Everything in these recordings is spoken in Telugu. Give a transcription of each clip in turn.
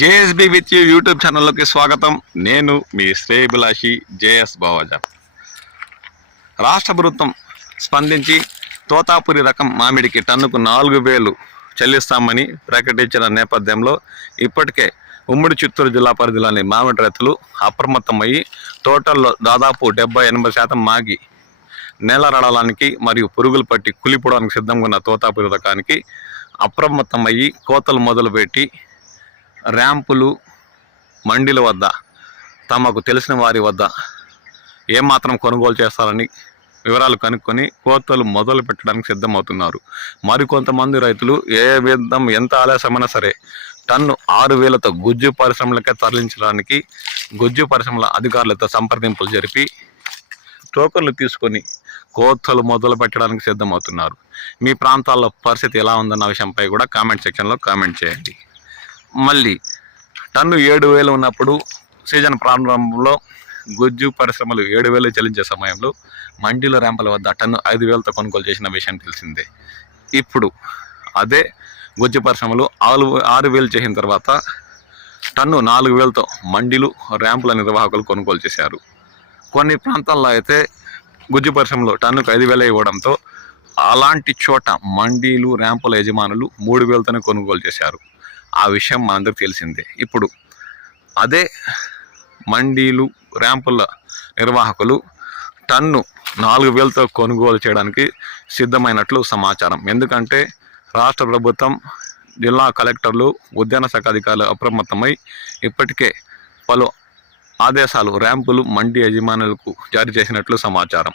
జేఎస్బి విత్ యూ యూట్యూబ్ ఛానల్లోకి స్వాగతం. నేను మీ శ్రేయభిలాషి జేఎస్ బావాజాన్. రాష్ట్ర ప్రభుత్వం స్పందించి తోతాపురి రకం మామిడికి టన్నుకు 4,000 చెల్లిస్తామని ప్రకటించిన నేపథ్యంలో ఇప్పటికే ఉమ్మడి చిత్తూరు జిల్లా పరిధిలోని మామిడి రైతులు అప్రమత్తమయ్యి తోటల్లో దాదాపు 70-80% మాగి నేల రడడానికి మరియు పురుగులు పట్టి కులిపోవడానికి సిద్ధంగా ఉన్న తోతాపురి రకానికి అప్రమత్తమయ్యి కోతలు మొదలుపెట్టి ర్యాంపులు మండీల వద్ద తమకు తెలిసిన వారి వద్ద ఏమాత్రం కొనుగోలు చేస్తారని వివరాలు కనుక్కొని కోతలు మొదలు పెట్టడానికి సిద్ధమవుతున్నారు. మరికొంతమంది రైతులు ఎంత ఆలస్యమైనా సరే టన్ను 6,000తో గుజ్జు పరిశ్రమలకే తరలించడానికి గుజ్జు పరిశ్రమల అధికారులతో సంప్రదింపులు జరిపి టోకన్లు తీసుకొని కోతలు మొదలు పెట్టడానికి సిద్ధమవుతున్నారు. మీ ప్రాంతాల్లో పరిస్థితి ఎలా ఉందన్న విషయంపై కూడా కామెంట్ సెక్షన్లో కామెంట్ చేయండి. మళ్ళీ టన్ను 7,000 ఉన్నప్పుడు సీజన్ ప్రారంభంలో గుజ్జు పరిశ్రమలు 7,000 చెల్లించే సమయంలో మండీల ర్యాంపుల వద్ద టన్ను 5,000తో కొనుగోలు చేసిన విషయం తెలిసిందే. ఇప్పుడు అదే గుజ్జు పరిశ్రమలు 6,000 చేసిన తర్వాత టన్ను 4,000తో మండీలు ర్యాంపుల నిర్వాహకులు కొనుగోలు చేశారు. కొన్ని ప్రాంతాల్లో అయితే గుజ్జు పరిశ్రమలో టన్నుకు 5,000 ఇవ్వడంతో అలాంటి చోట మండీలు ర్యాంపుల యజమానులు 3,000తోనే కొనుగోలు చేశారు. ఆ విషయం మనందరికీ తెలిసిందే. ఇప్పుడు అదే మండీలు ర్యాంపుల నిర్వాహకులు టన్ను 4,000తో కొనుగోలు చేయడానికి సిద్ధమైనట్లు సమాచారం. ఎందుకంటే రాష్ట్ర ప్రభుత్వం, జిల్లా కలెక్టర్లు, ఉద్యాన శాఖ అధికారులు అప్రమత్తమై ఇప్పటికే పలు ఆదేశాలు ర్యాంపులు మండీ యజమానులకు జారీ చేసినట్లు సమాచారం.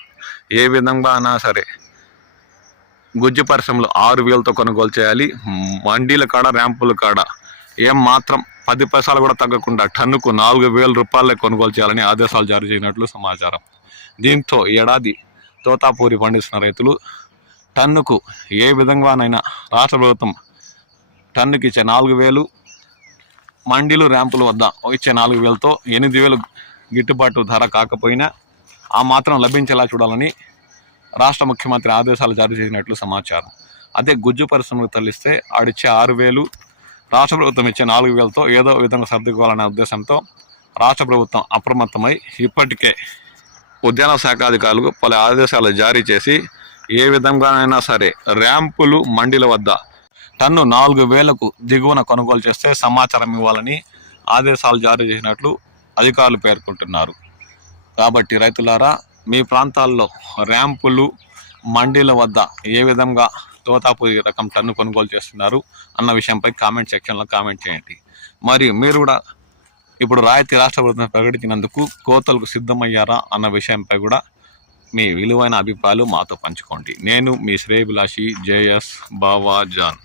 ఏ విధంగా అయినా సరే గుజ్జు పరిశ్రమలు 6,000తో కొనుగోలు చేయాలి. మండీల కాడ ర్యాంపుల కాడ ఏం మాత్రం 10 పైసలు కూడా తగ్గకుండా టన్నుకు 4,000 రూపాయలే కొనుగోలు చేయాలని ఆదేశాలు జారీ చేసినట్లు సమాచారం. దీంతో ఏడాది తోతాపూరి పండిస్తున్న రైతులు టన్నుకు ఏ విధంగానైనా రాష్ట్ర ప్రభుత్వం టన్నుకి ఇచ్చే 4,000, మండీలు ర్యాంపుల వద్ద ఇచ్చే 4,000తో 8,000 గిట్టుబాటు ధర కాకపోయినా ఆ మాత్రం లభించేలా చూడాలని రాష్ట్ర ముఖ్యమంత్రి ఆదేశాలు జారీ చేసినట్లు సమాచారం. అదే గుజ్జు పరిశ్రమకు తరలిస్తే ఆడిచ్చే 6,000, రాష్ట్ర ప్రభుత్వం ఇచ్చే 4,000తో ఏదో విధంగా సర్దుకోవాలనే ఉద్దేశంతో రాష్ట్ర ప్రభుత్వం అప్రమత్తమై ఇప్పటికే ఉద్యాన శాఖ అధికారులకు పలు ఆదేశాలు జారీ చేసి ఏ విధంగానైనా సరే ర్యాంపులు మండీల వద్ద టన్ను 4,000కు దిగువన కొనుగోలు చేస్తే సమాచారం ఇవ్వాలని ఆదేశాలు జారీ చేసినట్లు అధికారులు పేర్కొంటున్నారు. కాబట్టి రైతులారా, మీ ప్రాంతాల్లో ర్యాంపులు మండీల వద్ద ఏ విధంగా తోతాపూరి రకం టన్ను కొనుగోలు చేస్తున్నారు అన్న విషయంపై కామెంట్ సెక్షన్లో కామెంట్ చేయండి. మరియు మీరు కూడా ఇప్పుడు రాయితీ రాష్ట్ర ప్రభుత్వం ప్రకటించినందుకు కోతలకు సిద్ధమయ్యారా అన్న విషయంపై కూడా మీ విలువైన అభిప్రాయాలు మాతో పంచుకోండి. నేను మీ శ్రేయభిలాషి జేఎస్ బావాజాన్.